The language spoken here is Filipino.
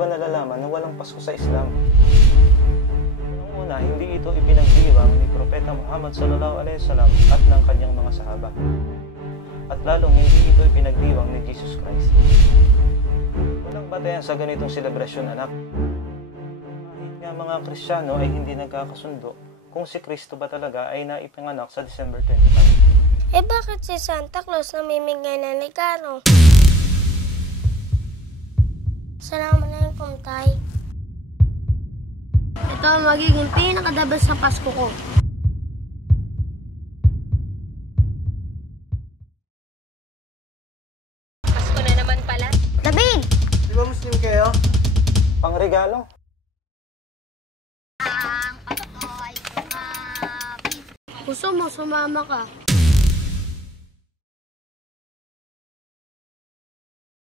ba nalalaman na walang Pasko sa Islam? Unang-una, hindi ito ipinagdiwang ni Propeta Muhammad sallallahu alaihi wasallam at ng kanyang mga sahaba. At lalong hindi ito ipinagdiwang ni Jesus Christ. Walang batayan sa ganitong selebrasyon, anak. Kahit nga mga Kristiyano ay hindi nagkakasundo kung si Kristo ba talaga ay naipanganak sa December 25. Eh bakit si Santa Claus namimigay ng regalo? Assalamualaikum, Tay. Ito ang magiging pinakadabas sa Pasko ko. Pasko na naman pala. David! Di ba Muslim kayo? Pangregalo? Gusto mo sumama ka?